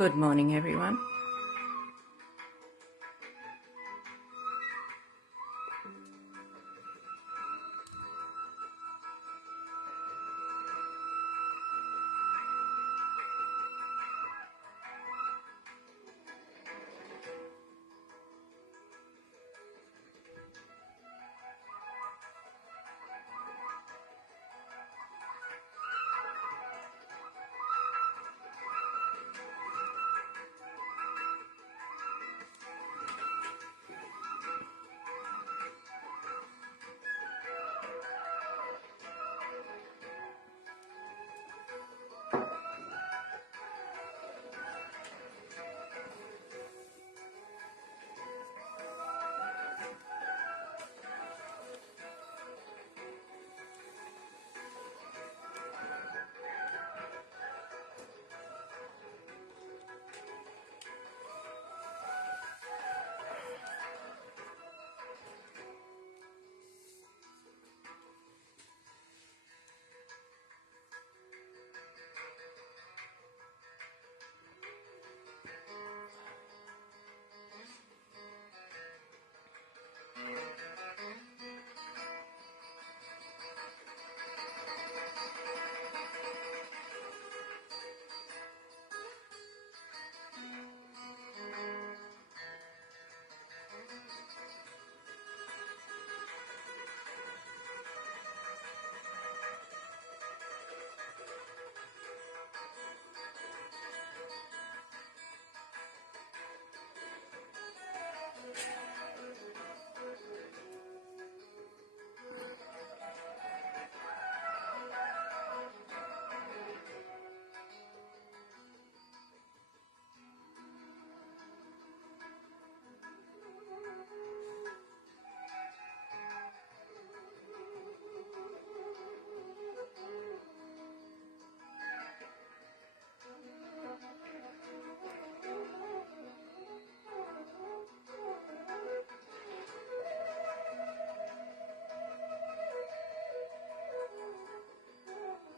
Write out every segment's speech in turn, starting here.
Good morning, everyone.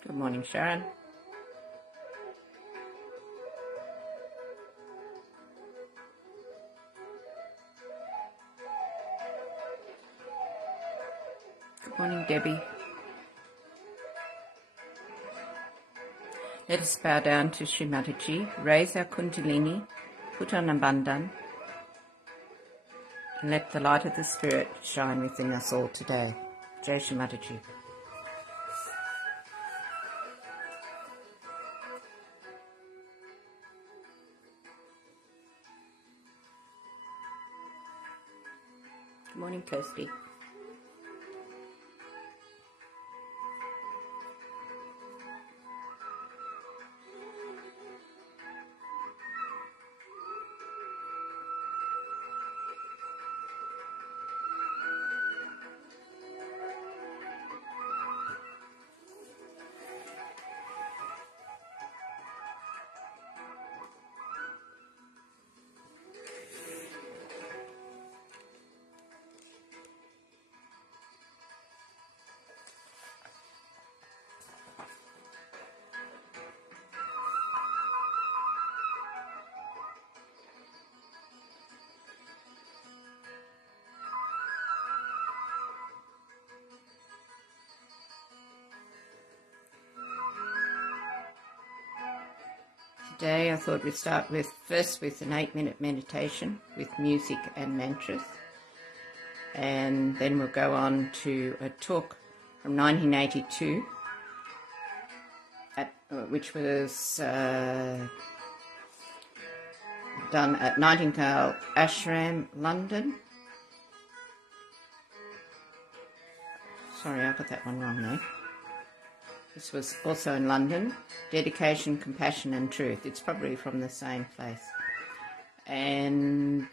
Good morning, Sharon. Good morning, Debbie. Let us bow down to Shri Mataji, raise our Kundalini, put on a bandhan, and let the light of the Spirit shine within us all today. Jai Shri Mataji. Good morning, Kirsty. Today I thought we'd start first with an 8-minute meditation with music and mantras, and then we'll go on to a talk from 1982, which was done at Nightingale Ashram, London. Sorry, I got that one wrong there. This was also in London. Dedication, Compassion and Truth. It's probably from the same place. And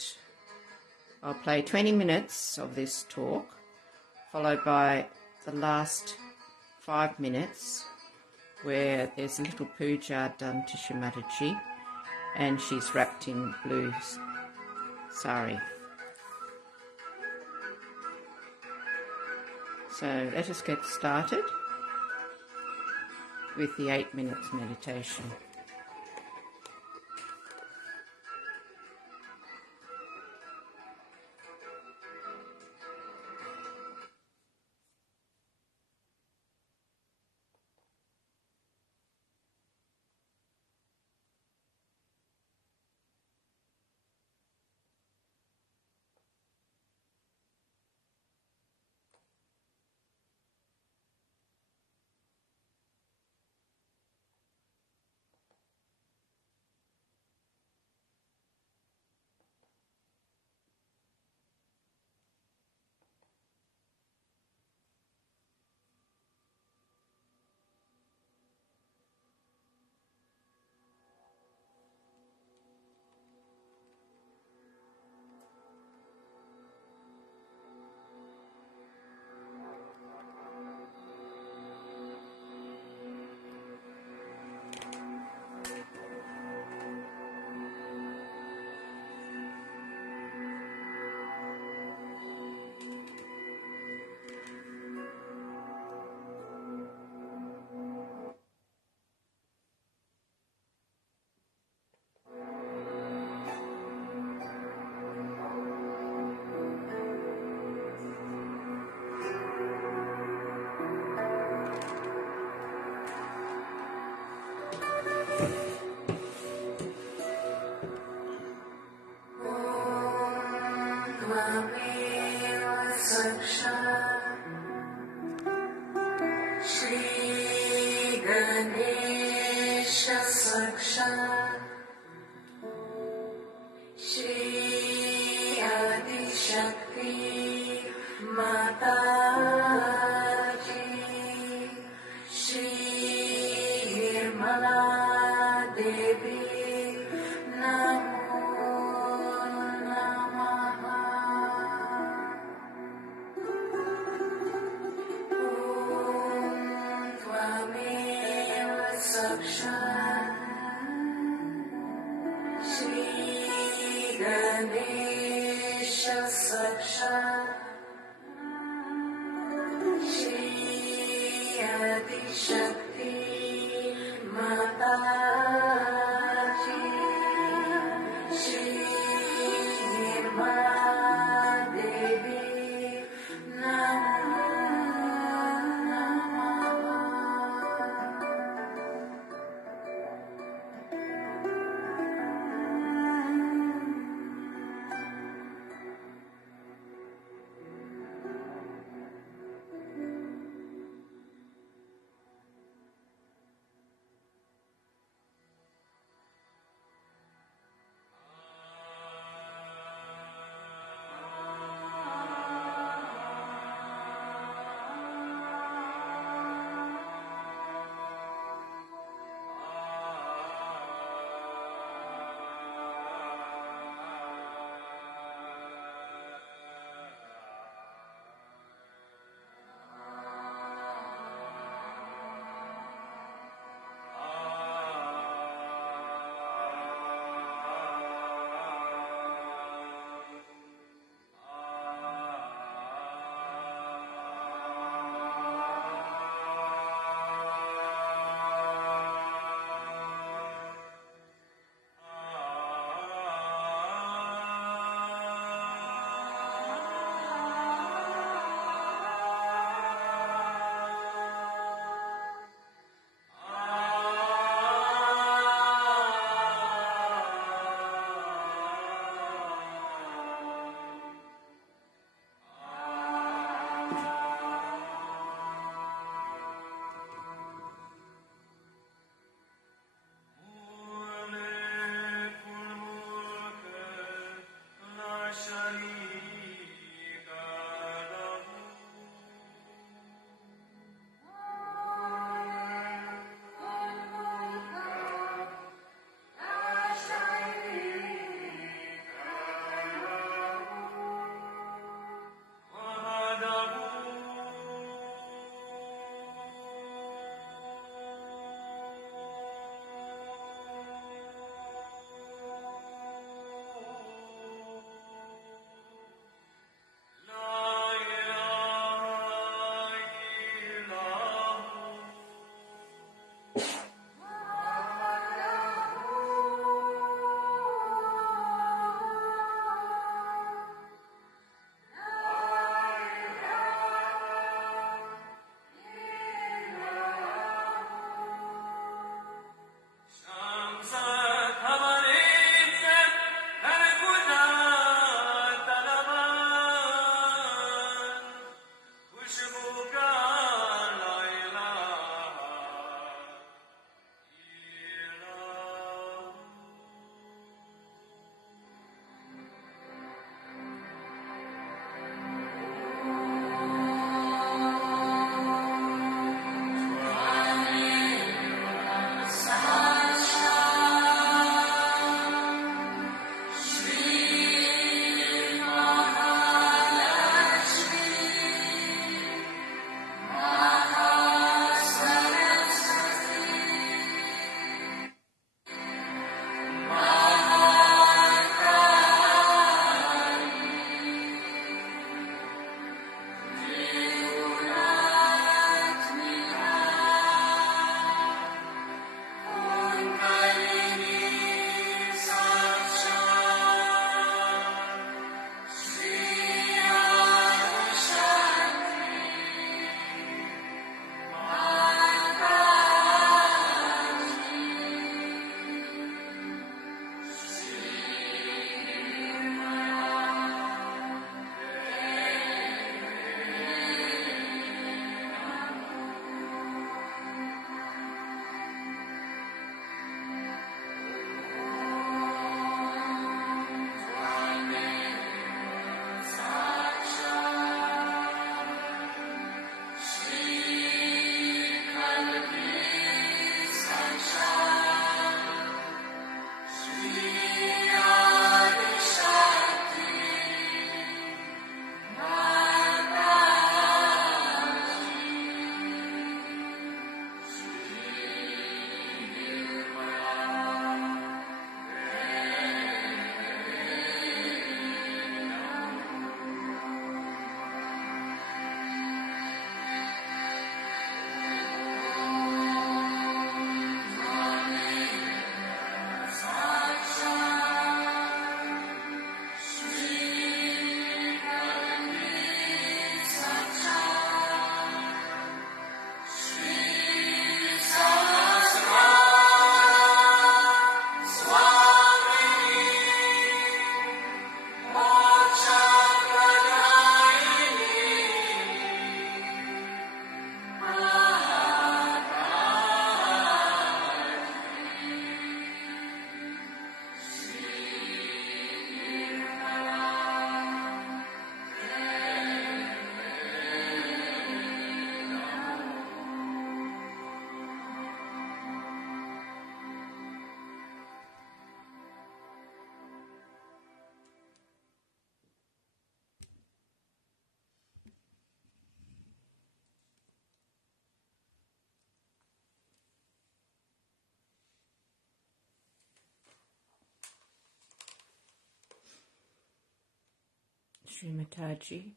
I'll play 20 minutes of this talk, followed by the last 5 minutes where there's a little puja done to Shri Mataji, and she's wrapped in blue sari. So let us get started with the 8 minutes meditation. Shri Ganesha Sakshat Shri Adi Shakti Mataji Shri Nirmala Devi Namo Namaha Om Tvameva Sakshat Shri Ganesha Sakshat Shri Adi Shakti Mataji Shri Nirmala Devi Namo Namaha Shri Mataji,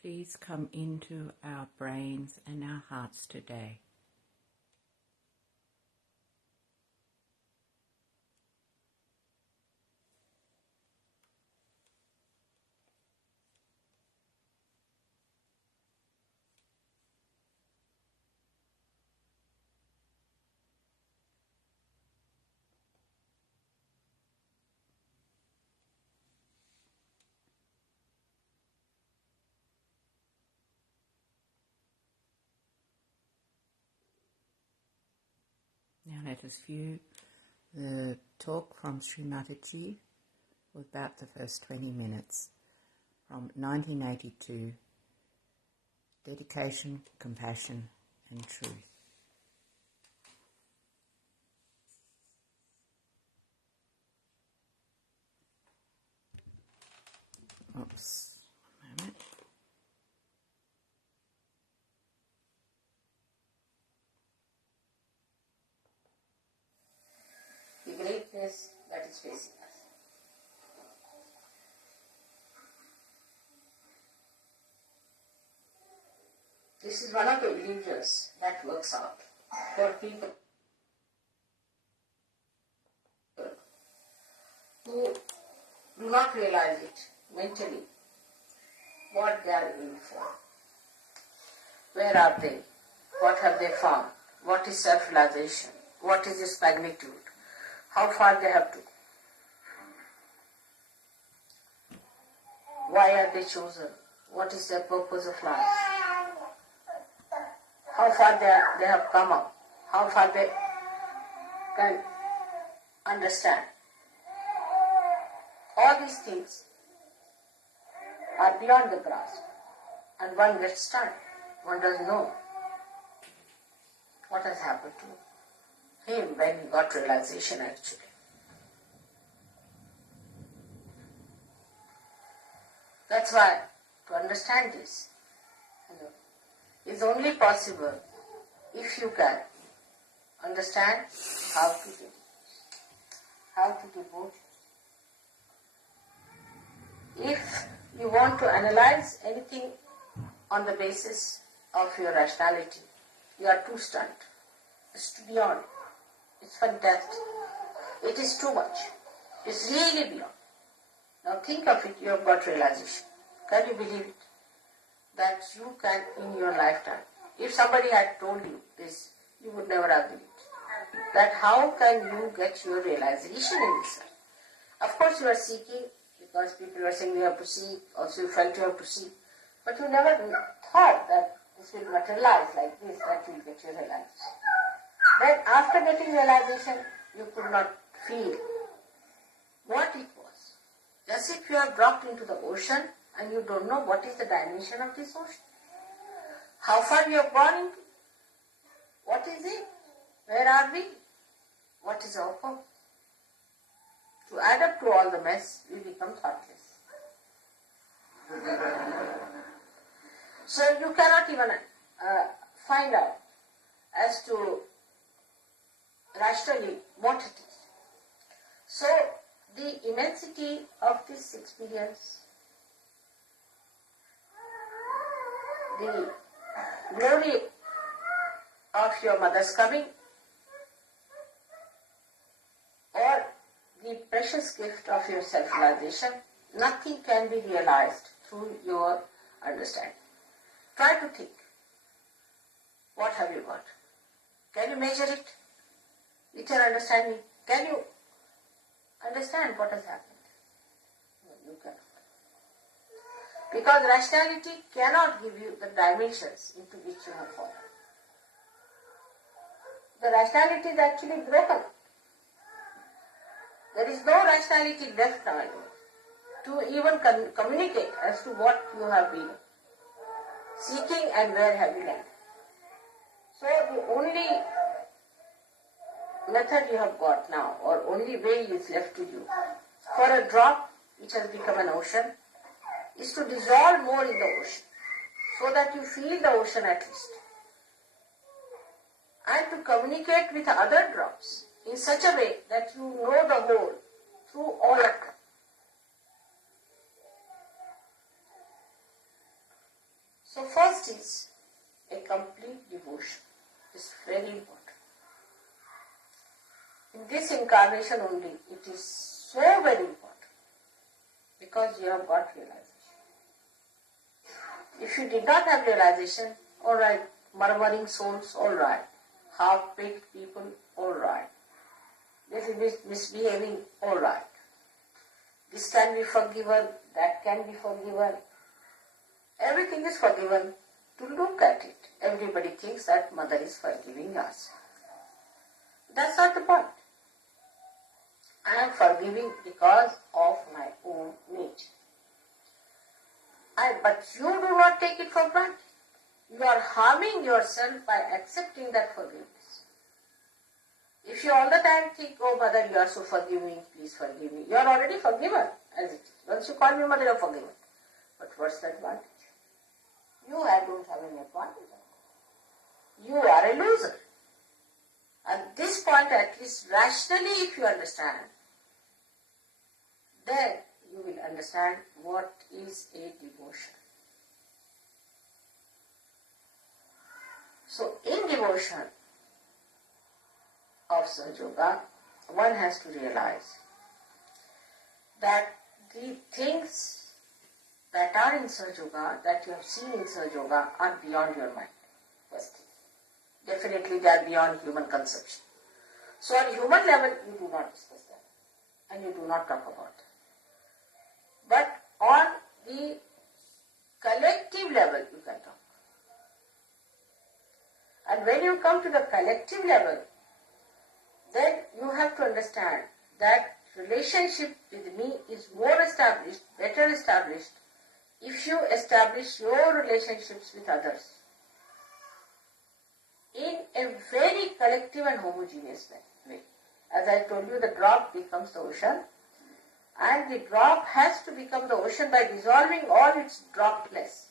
please come into our brains and our hearts today. Now let us view the talk from Shri Mataji for about the first 20 minutes from 1982, Dedication, Compassion and Truth. Oops, one moment. The greatness that is facing us. This is one of the illusions that works out for people who do not realize it mentally, what they are in for. Where are they? What have they found? What is self-realization? What is its magnitude? How far they have to go? Why are they chosen? What is their purpose of life? How far they have come up? How far they can understand? All these things are beyond the grasp, and one gets stunned. One doesn't know what has happened to him when he got realization actually. That's why to understand this is only possible if you can understand how to do, how to devote. If you want to analyze anything on the basis of your rationality, you are too stunned. It's beyond. It's fantastic. It is too much. It's really beyond. Now think of it, you have got realization. Can you believe it? That you can in your lifetime. If somebody had told you this, you would never have believed. That how can you get your realization in this life? Of course you are seeking, because people are saying you have to seek, also you felt you have to seek. But you never thought that this will materialize like this, that you will get your realization. Then after getting realization, you could not feel what it was. Just if you are dropped into the ocean and you don't know what is the dimension of this ocean. How far you have gone into? What is it? Where are we? What is our purpose? To add up to all the mess, we become thoughtless. So you cannot even find out as to rationally what it is. So the immensity of this experience, the glory of your mother's coming, or the precious gift of your self-realization, nothing can be realized through your understanding. Try to think. What have you got? Can you measure it with your understanding? Can you understand what has happened? No, you cannot. Because rationality cannot give you the dimensions into which you have fallen. The rationality is actually broken. There is no rationality left now to even communicate as to what you have been seeking and where have you landed. So the only method you have got now, or only way is left to you, for a drop which has become an ocean, is to dissolve more in the ocean, so that you feel the ocean at least, and to communicate with other drops in such a way that you know the whole through all of them. So first is a complete devotion. It's very important. In this incarnation only, it is so very important because you have got realization. If you did not have realization, alright, murmuring souls, alright, half-baked people, alright, misbehaving, alright. This can be forgiven, that can be forgiven. Everything is forgiven. To look at it, everybody thinks that mother is forgiving us. That's not the point. I am forgiving because of my own nature. But you do not take it for granted. You are harming yourself by accepting that forgiveness. If you all the time think, oh mother, you are so forgiving, please forgive me. You are already forgiven as it is. Once you call me mother, you are forgiven. But what's the advantage? You don't have any advantage. You are a loser. At this point, at least rationally, if you understand, then you will understand what is a devotion. So, in devotion of Sahaja, one has to realize that the things that are in Sahaja, that you have seen in Sahaja, are beyond your mind. First thing. Definitely they are beyond human conception. So on human level, you do not discuss that and you do not talk about that. But on the collective level, you can talk. And when you come to the collective level, then you have to understand that relationship with me is more established, better established, if you establish your relationships with others in a very collective and homogeneous way. As I told you, the drop becomes the ocean, and the drop has to become the ocean by dissolving all its droplets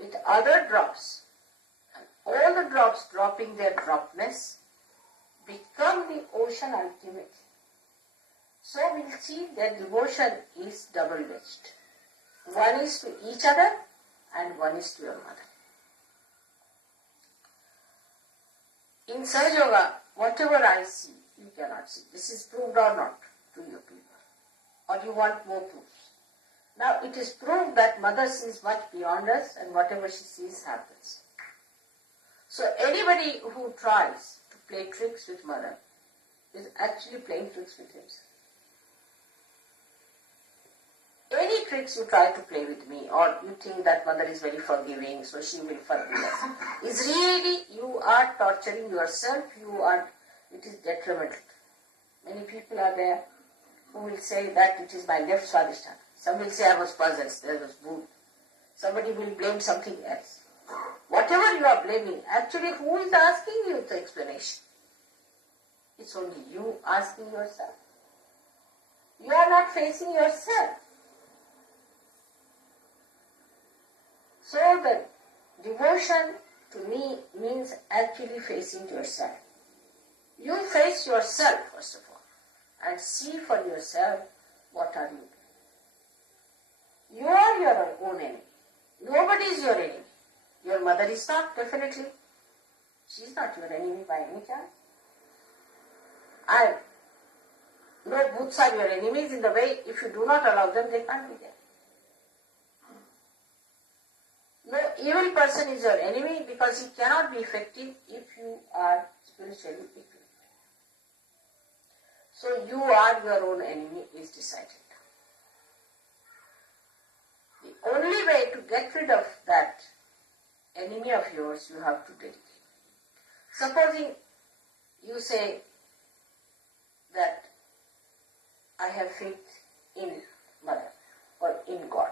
with other drops. And all the drops dropping their dropness become the ocean ultimately. So we will see that devotion is double-edged. One is to each other and one is to your mother. In Sahaja, whatever I see, you cannot see. This is proved or not to you people. Or you want more proofs. Now it is proved that mother sees much beyond us and whatever she sees happens. So anybody who tries to play tricks with mother is actually playing tricks with himself. Any tricks you try to play with me, or you think that mother is very forgiving, so she will forgive us, is really, you are torturing yourself, it is detrimental. Many people are there who will say that it is my left swadhisthana. Some will say I was possessed, there was voodoo. Somebody will blame something else. Whatever you are blaming, actually who is asking you the explanation? It's only you asking yourself. You are not facing yourself. So the devotion to me means actually facing yourself. You face yourself first of all and see for yourself what are you doing. You are your own enemy. Nobody is your enemy. Your mother is not, definitely. She is not your enemy by any chance. And no booths are your enemies in the way if you do not allow them, they can't be there. No evil person is your enemy because he cannot be effective if you are spiritually equipped. So you are your own enemy is decided. The only way to get rid of that enemy of yours, you have to dedicate. Supposing you say that I have faith in Mother or in God.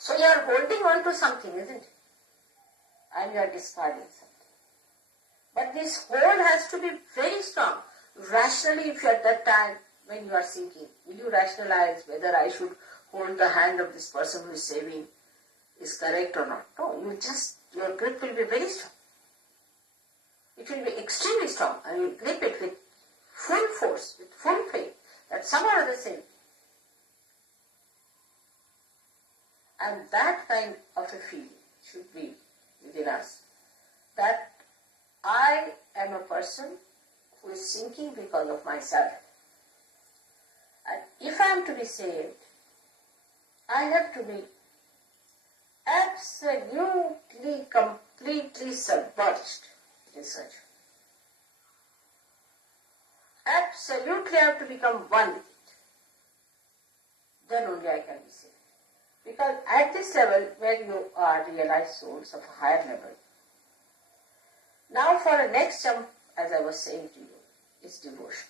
So you are holding on to something, isn't it? And you are discarding something. But this hold has to be very strong. Rationally, if you are at that time when you are thinking, will you rationalize whether I should hold the hand of this person who is saving is correct or not? No, your grip will be very strong. It will be extremely strong and you grip it with full force, with full faith that somehow or other saving. And that kind of a feeling should be within us, that I am a person who is sinking because of myself. And if I am to be saved, I have to be absolutely, completely submerged in search. Absolutely I have to become one with it. Then only I can be saved. Because at this level where you are realized souls of a higher level, now for a next jump, as I was saying to you, is devotion.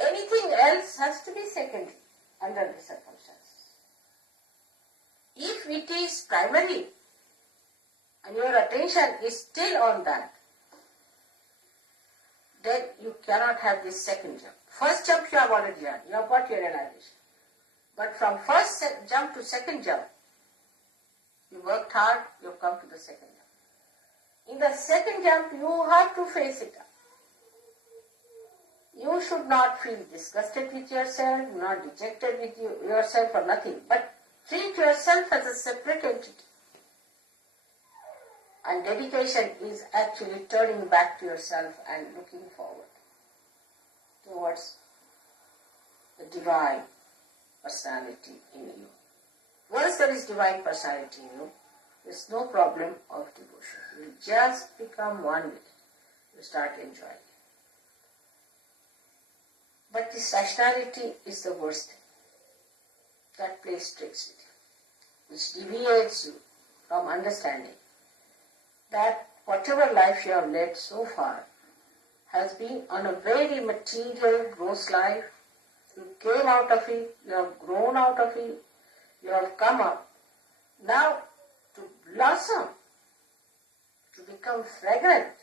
Anything else has to be secondary under the circumstances. If it is primary and your attention is still on that, then you cannot have this second jump. First jump you have already done, you have got your realization. But from first jump to second jump, you worked hard, you have come to the second jump. In the second jump, you have to face it up. You should not feel disgusted with yourself, not dejected with yourself or nothing, but treat yourself as a separate entity. And dedication is actually turning back to yourself and looking forward towards the divine personality in you. Once there is divine personality in you, there is no problem of devotion. You just become one with it. You start enjoying it. But this rationality is the worst thing. That plays tricks with you, which deviates you from understanding that whatever life you have led so far has been on a very material, gross life. You came out of it, you have grown out of it, you have come up. Now, to blossom, to become fragrant,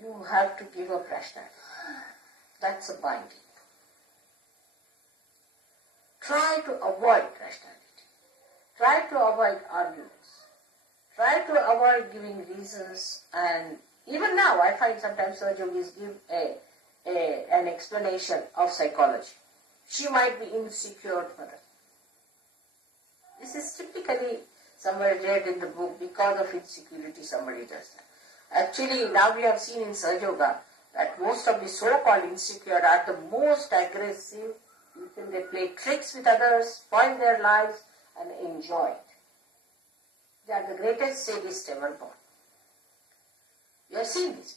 you have to give up rationality. That's a binding. Try to avoid rationality. Try to avoid arguments. Try to avoid giving reasons, and even now I find sometimes Sahaja yogis give an explanation of psychology. She might be insecure mother. This is typically somewhere read in the book because of insecurity somebody does that. Actually, now we have seen in Sahaja Yoga that most of the so-called insecure are the most aggressive. They play tricks with others, spoil their lives, and enjoy it. They are the greatest sadists ever born. You have seen this.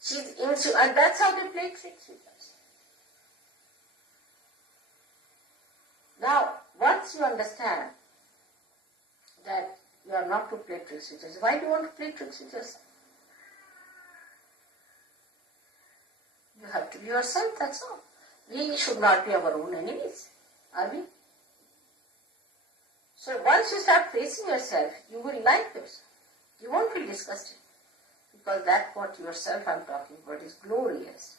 She's insecure, and that's how they play tricks with us. Now, once you understand that you are not to play tricks with yourself, why do you want to play tricks with yourself? You have to be yourself, that's all. We should not be our own enemies, are we? So once you start facing yourself, you will like yourself. You won't feel disgusted. Because that what yourself I'm talking about is glorious,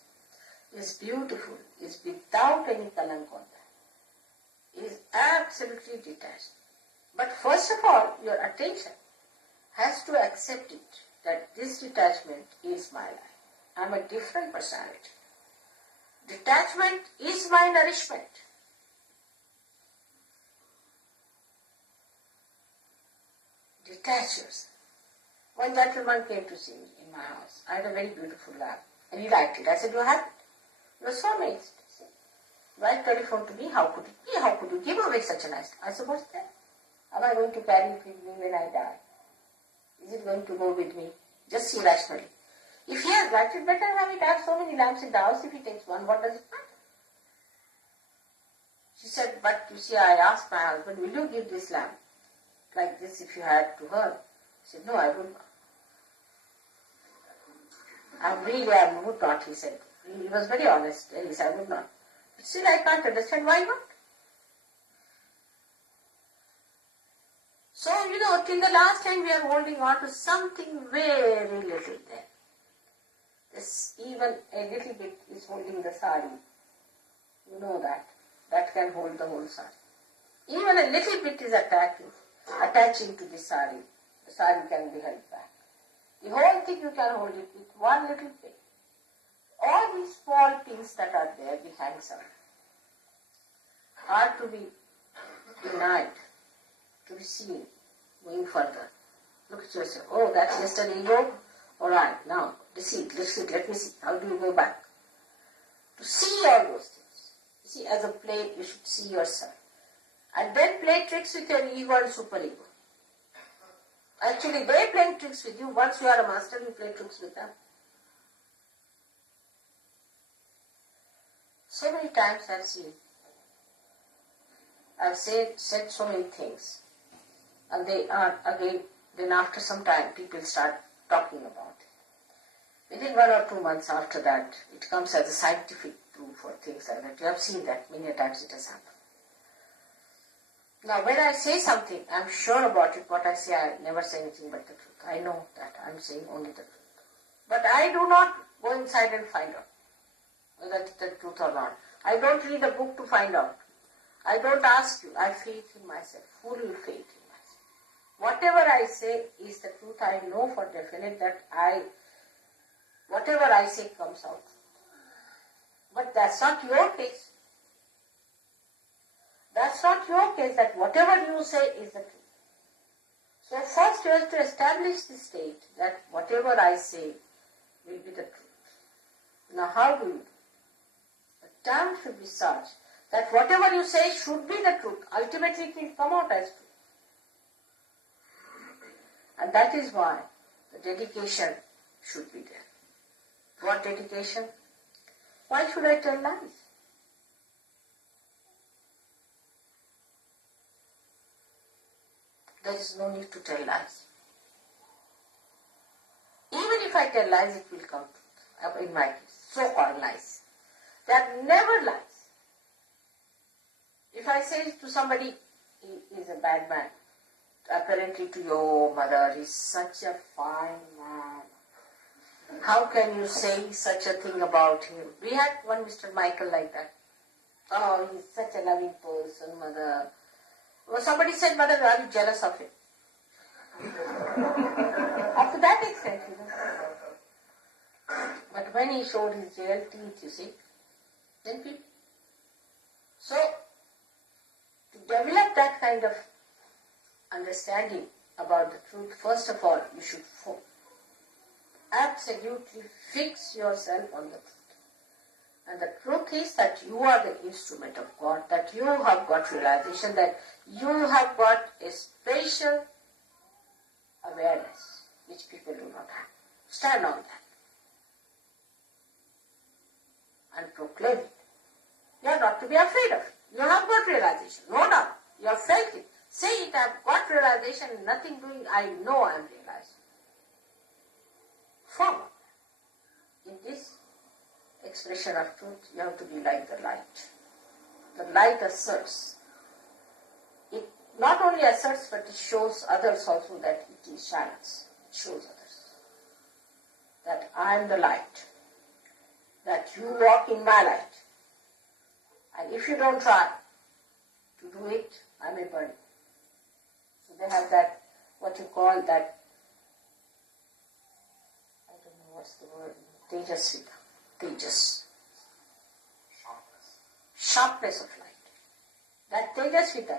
is beautiful, is without any kalank on that, is absolutely detached. But first of all, your attention has to accept it, that this detachment is my life. I'm a different personality. Detachment is my nourishment. Detach yourself. One gentleman came to see me in my house. I had a very beautiful lamp, and he liked it. I said, you have it? He was so amazed. He said, wife telephoned to me, how could it be? How could you give away such a nice lamp? I said, what's that? Am I going to carry it with me when I die? Is it going to go with me? Just see rationally. If he has liked it, better have it. I have so many lamps in the house. If he takes one, what does it matter? She said, but you see, I asked my husband, will you give this lamp like this if you had to her? He said, no, I would not. I would not, he said. He was very honest. He said, I would not. But still, I can't understand why not. So, till the last time we are holding on to something very little there. This, even a little bit is holding the sari. You know that. That can hold the whole sari. Even a little bit is attaching to the sari. The sari can be held back. The whole thing you can hold it with one little pin. All these small pins that are there, the hangs are. are to be denied, to be seen, going further. Look at yourself. Oh, that's yesterday ego. All right, now, deceit, let me see. How do you go back? To see all those things. You see, as a play, you should see yourself. And then play tricks with your ego and superego. Actually, they play tricks with you. Once you are a master, you play tricks with them. So many times I've seen. I've said so many things. And they are, again, then after some time, people start talking about it. Within 1 or 2 months after that, it comes as a scientific proof or things like that. You have seen that many times it has happened. Now, when I say something, I'm sure about it. What I say, I never say anything but the truth. I know that I'm saying only the truth. But I do not go inside and find out whether it's the truth or not. I don't read a book to find out. I don't ask you. I have faith in myself, full faith in myself. Whatever I say is the truth. I know for definite that whatever I say comes out. But that's not your case. That's not your case, that whatever you say is the truth. So first you have to establish the state that whatever I say will be the truth. Now how do you do? The term should be such that whatever you say should be the truth. Ultimately it will come out as truth. And that is why the dedication should be there. What dedication? Why should I tell lies? There is no need to tell lies. Even if I tell lies, it will come true. In my case, so-called lies. They are never lies. If I say to somebody, he is a bad man, apparently to your mother, he is such a fine man. How can you say such a thing about him? We had one Mr. Michael like that. Oh, he is such a loving person, mother. Well, somebody said, mother, are you jealous of him? Up to that extent, you know. But when he showed his real teeth, you see, then people. So, to develop that kind of understanding about the truth, first of all, you should absolutely fix yourself on the truth. And the truth is that you are the instrument of God, that you have got realization, that you have got a special awareness which people do not have. Stand on that and proclaim it. You are not to be afraid of it. You have got realization, no doubt. You have felt it. Say it, I have got realization, nothing doing, I know I am realizing. Forward. In this expression of truth, you have to be like the light. The light asserts. It not only asserts, but it shows others also that it shines. It shows others that I am the light, that you walk in my light. And if you don't try to do it, I may burn you. So they have that, what you call that, I don't know what's the word, Tejasvita. Tejas. Sharpness of light. That Tejasvita,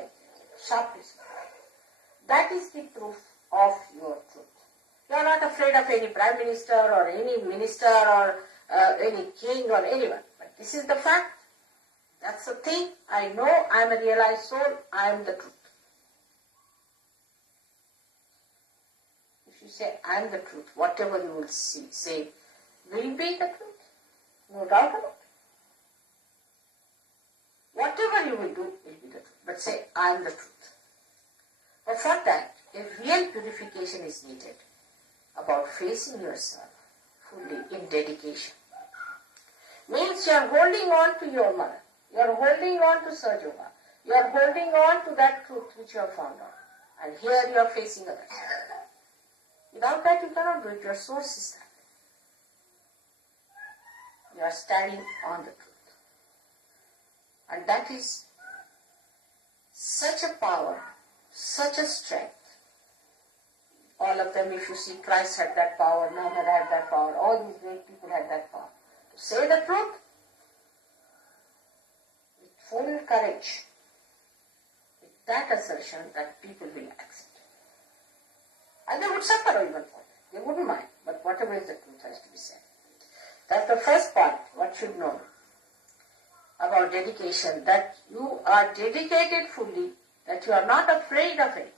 sharpness of light. That is the proof of your truth. You are not afraid of any prime minister or any minister or any king or anyone. But this is the fact. That's the thing. I know I am a realized soul. I am the truth. If you say I am the truth, whatever you will say will be the truth. No doubt about it. Whatever you will do will be the truth. But say, I am the truth. But for that, a real purification is needed about facing yourself fully in dedication. Means you are holding on to your mother. You are holding on to Sahaja. You are holding on to that truth which you have found out. And here you are facing others. Without that you cannot do it. Your source is that. You are standing on the truth. And that is such a power, such a strength. All of them, if you see, Christ had that power, Muhammad had that power, all these great people had that power. To say the truth with full courage, that assertion that people will accept. And they would suffer even for that. They wouldn't mind. But whatever is the truth has to be said. That's the first part, what should know about dedication, that you are dedicated fully, that you are not afraid of it.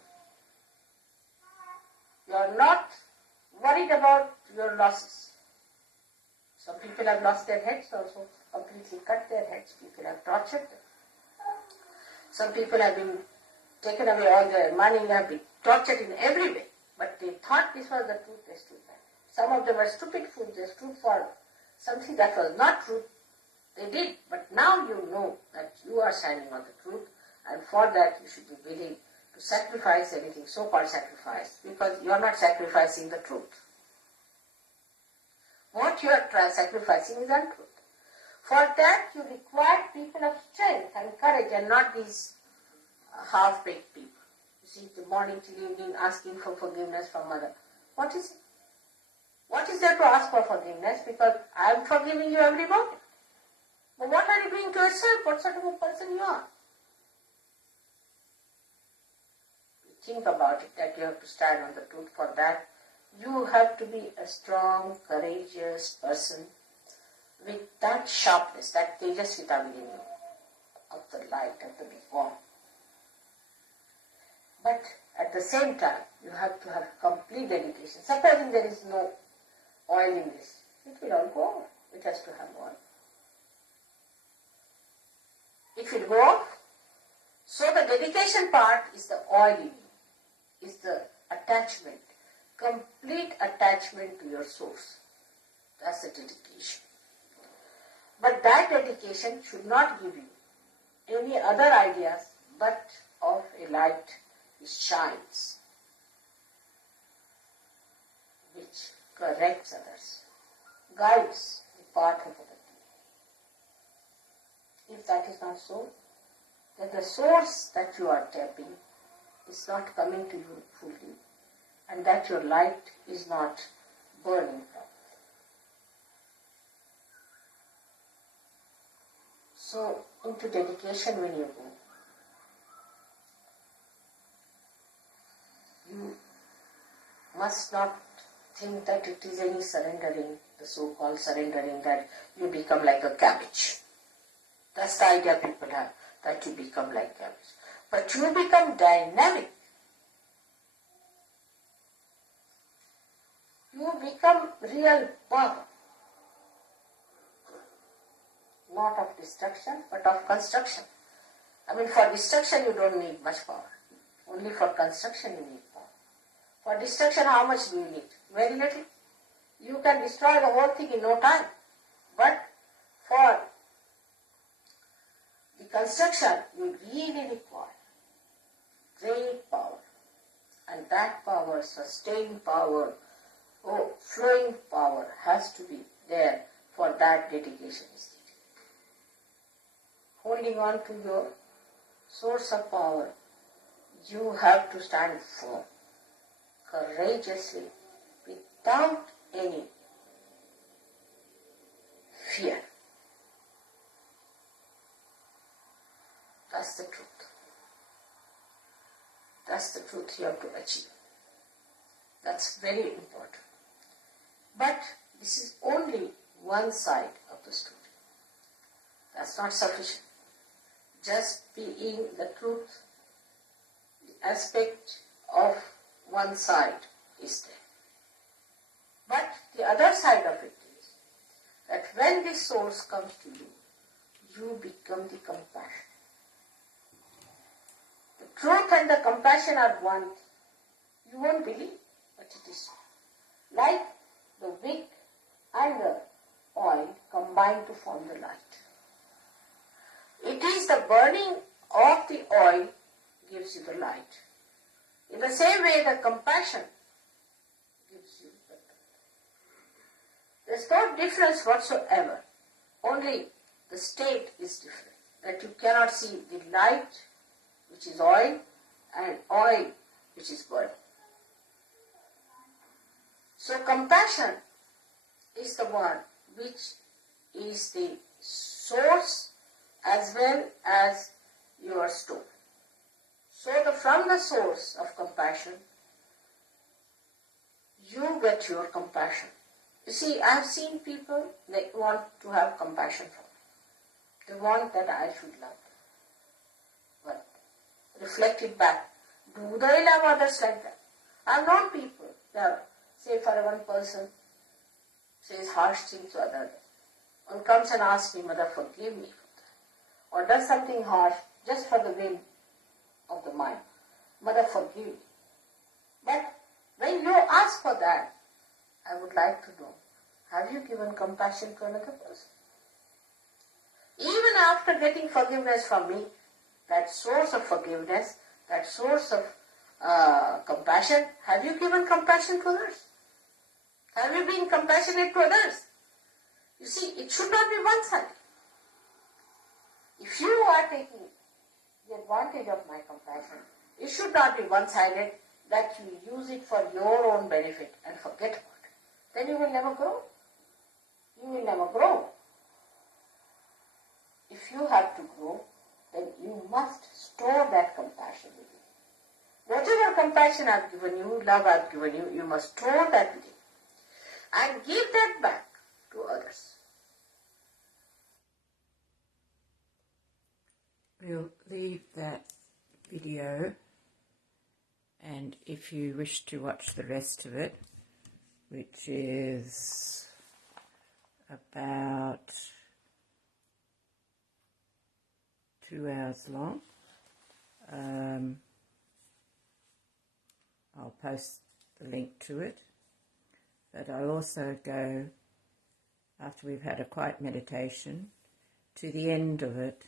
You are not worried about your losses. Some people have lost their heads also, completely cut their heads. People have tortured them. Some people have been taken away all their money, have been tortured in every way. But they thought this was the truth, they stood by. Some of them were stupid fools, they stood for something that was not true. They did, but now you know that you are standing on the truth, and for that you should be willing to sacrifice anything, so-called sacrifice, because you are not sacrificing the truth. What you are sacrificing is untruth. For that you require people of strength and courage, and not these half-baked people. You see, the morning till evening asking for forgiveness from mother. What is it? What is there to ask for forgiveness? Because I am forgiving you every morning. But what are you doing to yourself? What sort of a person you are? Think about it, that you have to stand on the truth. For that, you have to be a strong, courageous person with that sharpness, that tejasvita within you, of the light, of the big warmth. But at the same time, you have to have complete dedication. Supposing there is no oil in this, it will all go off. It has to have oil. It will go off. So the dedication part is the oil in you, is the attachment, complete attachment to your source. That's the dedication. But that dedication should not give you any other ideas but of a light which shines, which corrects others, guides the path of other people. If that is not so, then the source that you are tapping is not coming to you fully, and that your light is not burning properly. So, into dedication when you go, you must not think that it is any surrendering, the so-called surrendering, that you become like a cabbage. That's the idea people have, that you become like cabbage. But you become dynamic. You become real power. Not of destruction, but of construction. I mean, for destruction you don't need much power. Only for construction you need power. For destruction, how much do you need? Very little. You can destroy the whole thing in no time. But for the construction, you really require great power. And that power, sustained power, flowing power has to be there. For that, dedication is needed. Holding on to your source of power, you have to stand firm, courageously, without any fear. That's the truth. That's the truth you have to achieve. That's very important. But this is only one side of the story. That's not sufficient. Just being the truth, the aspect of one side is there. But the other side of it is that when this source comes to you, you become the compassion. The truth and the compassion are one thing. You won't believe, but it is so. Like the wick and the oil combine to form the light. It is the burning of the oil gives you the light. In the same way, the compassion gives you the light. There's no difference whatsoever. Only the state is different. That you cannot see the light, which is oil, and oil, which is burning. So compassion is the one which is the source as well as your store. So from the source of compassion, you get your compassion. You see, I have seen people, they want to have compassion for me. They want that I should love them. But reflect it back. Do they love others like that? I have known people, say for one person, says harsh things to others. One comes and asks me, Mother, forgive me for that. Or does something harsh just for the whim of the mind. Mother, forgive me. But when you ask for that, I would like to know, have you given compassion to another person? Even after getting forgiveness from me, that source of forgiveness, that source of compassion, have you given compassion to others? Have you been compassionate to others? You see, it should not be one-sided. If you are taking the advantage of my compassion, it should not be one-sided, that you use it for your own benefit and forget about it. Then you will never grow. You will never grow. If you have to grow, then you must store that compassion with you. Whatever compassion I've given you, love I've given you, you must store that with you. And give that back to others. We'll leave that video, and if you wish to watch the rest of it, which is about 2 hours long, I'll post the link to it. But I'll also go, after we've had a quiet meditation, to the end of it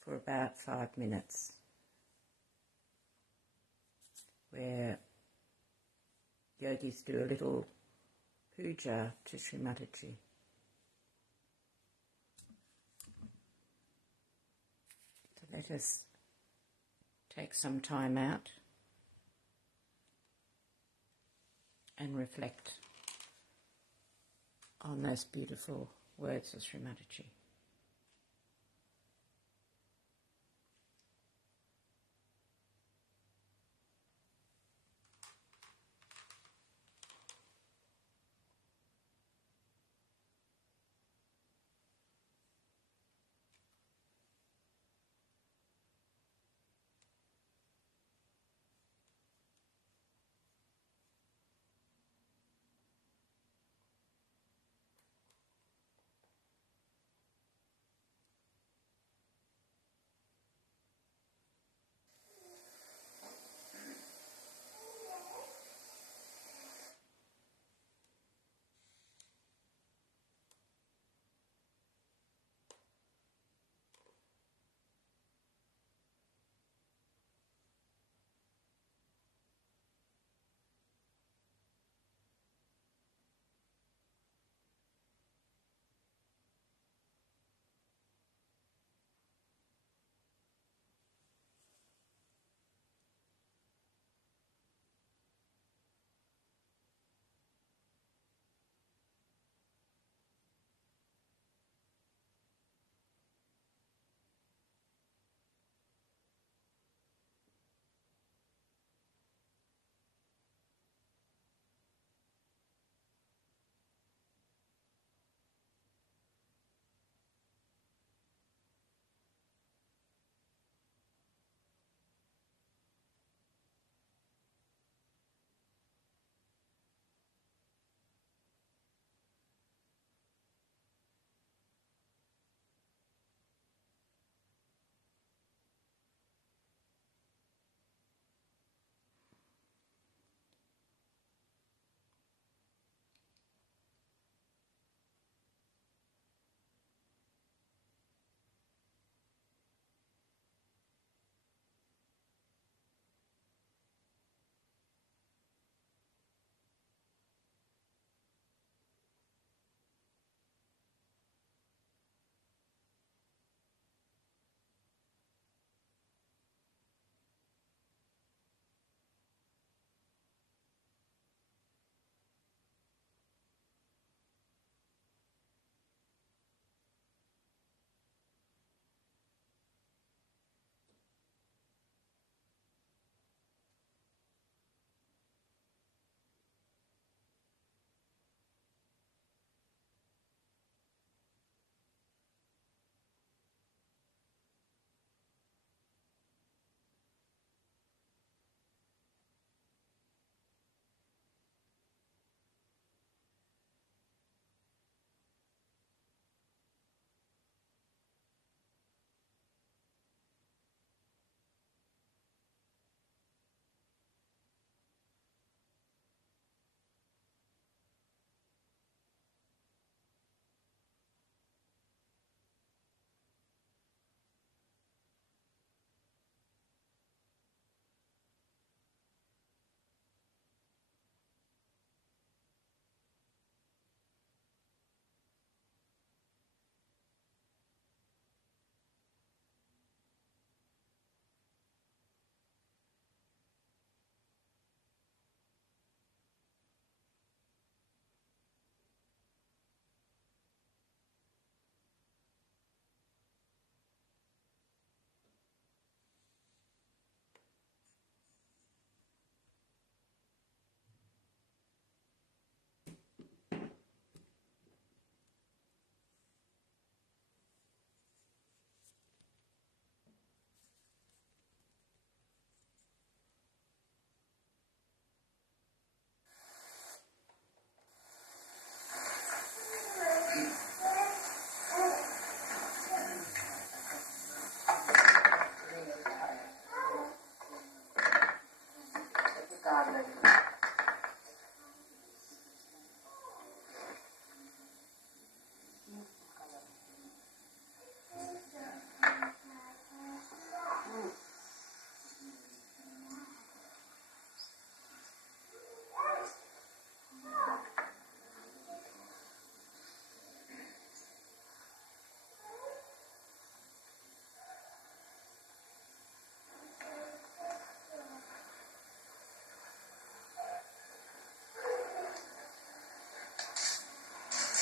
for about 5 minutes, where yogis do a little puja to Shri Mataji. So let us take some time out and reflect on those beautiful words of Shri Mataji.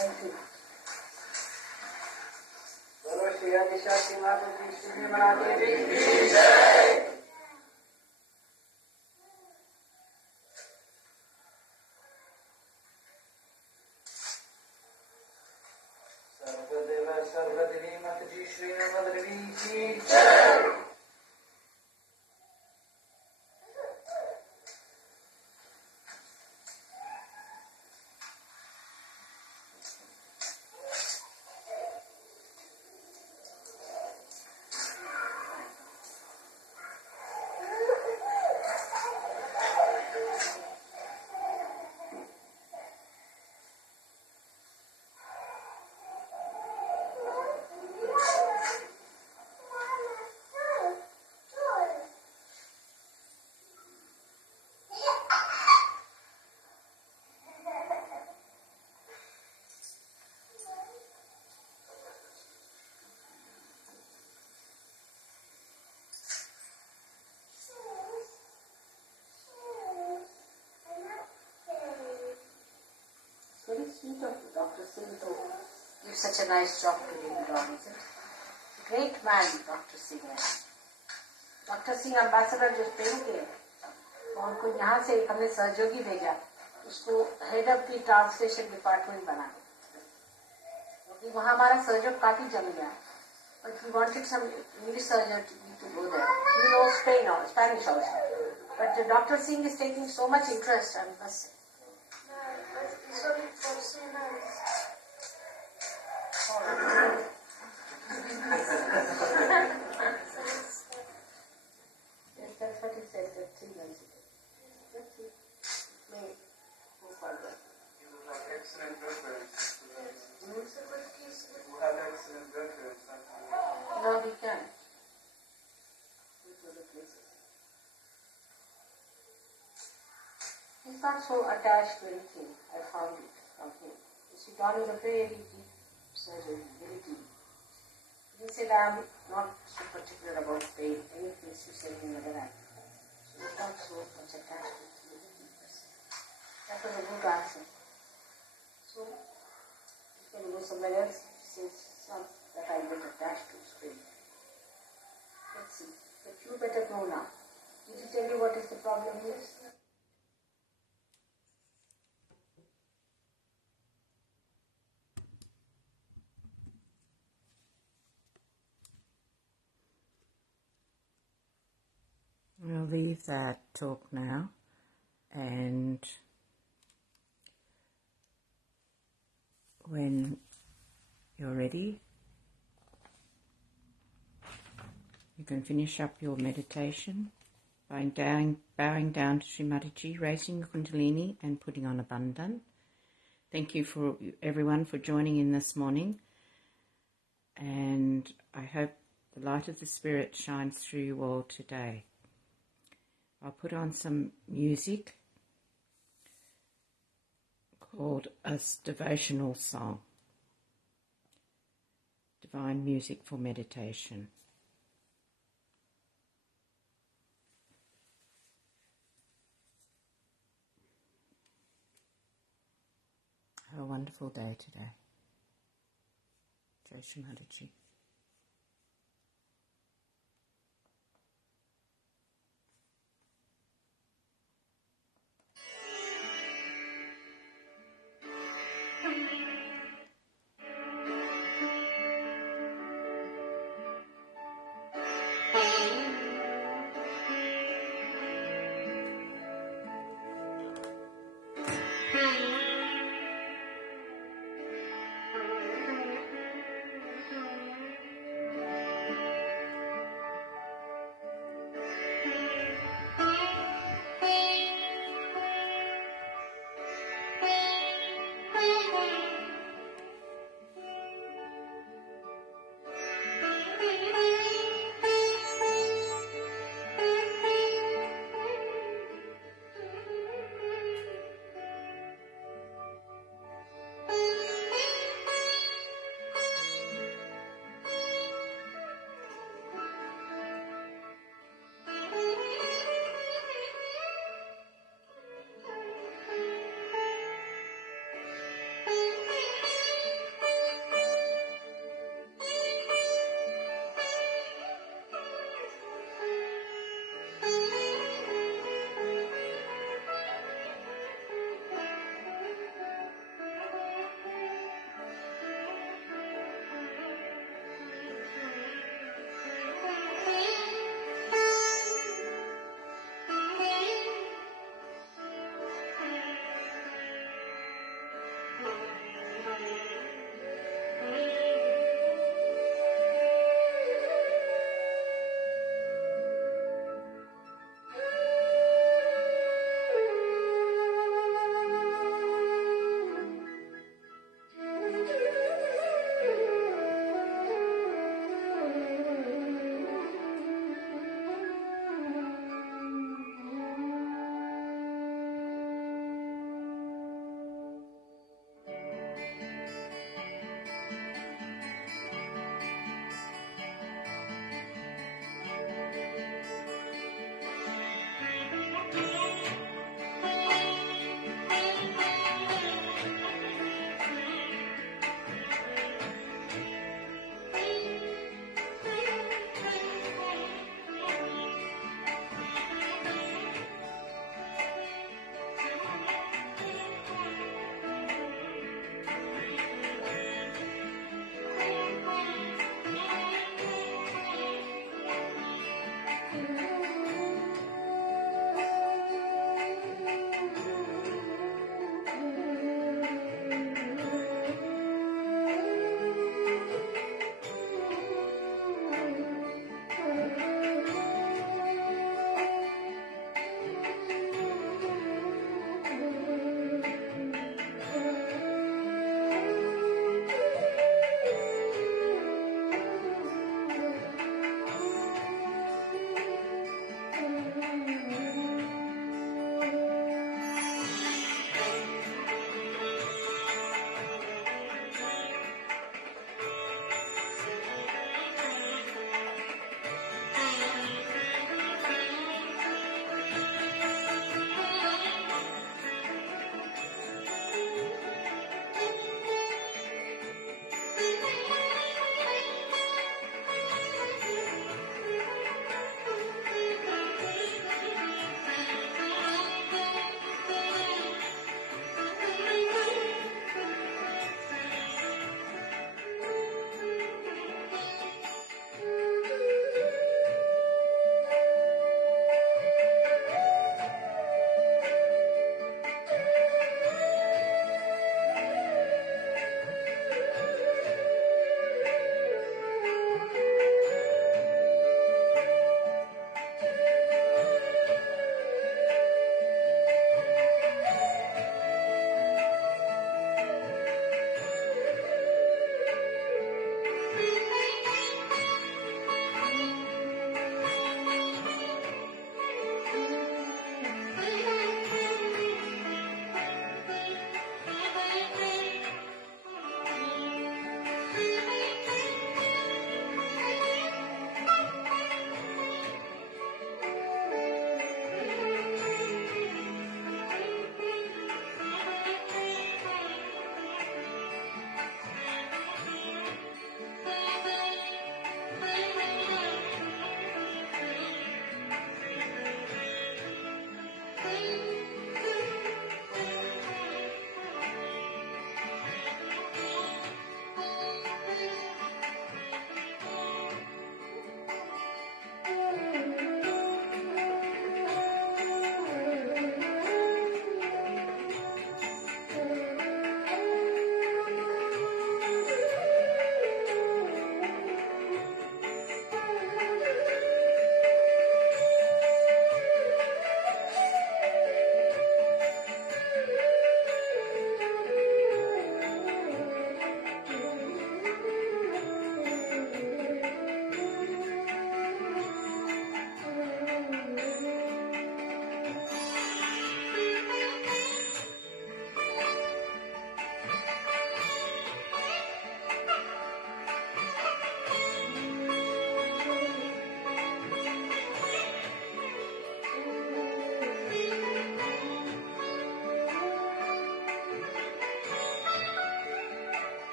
Thank you. बोलो श्री आदिशा श्री माताजी श्री मनादेवी सर्वदेव सर्वदेवी माताजी श्री मनादेवी की जय। Very sweet of Dr. Singh to give such a nice job to him, isn't it? Great man, Dr. Singh. Dr. Singh ambassador जो Spain के हैं, और उनको यहाँ से हमने सहयोगी भेजा, उसको head of the translation department बना, क्योंकि वहाँ हमारा सहयोग काफी जम गया. But we wanted some English surgeon to go there. He knows Spanish also. But Dr. Singh is taking so much interest and bus. Yes, that's what he said, that 3 months ago. Let's see. May go further. You have excellent reference. You have excellent reference. No, he can't. Go to other places. He's not so attached to anything. I found it from him. He done is a very deep surgery, very deep. He said, I'm not so particular about pain. Any place you say in the other hand. So he's not so much attached to anything. That was a good answer. So, you can go somewhere else. He says, it's not that I get attached to pain. Let's see. But you better know now. Did he tell you what is the problem is? We'll leave that talk now, and when you're ready, you can finish up your meditation by bowing down to Shri Mataji, raising your Kundalini and putting on a bandhan. Thank you for everyone for joining in this morning, and I hope the light of the Spirit shines through you all today. I'll put on some music called a devotional song, divine music for meditation. Have a wonderful day today. Jai Shri Mataji.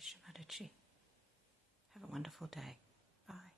Shri Mataji. Have a wonderful day. Bye.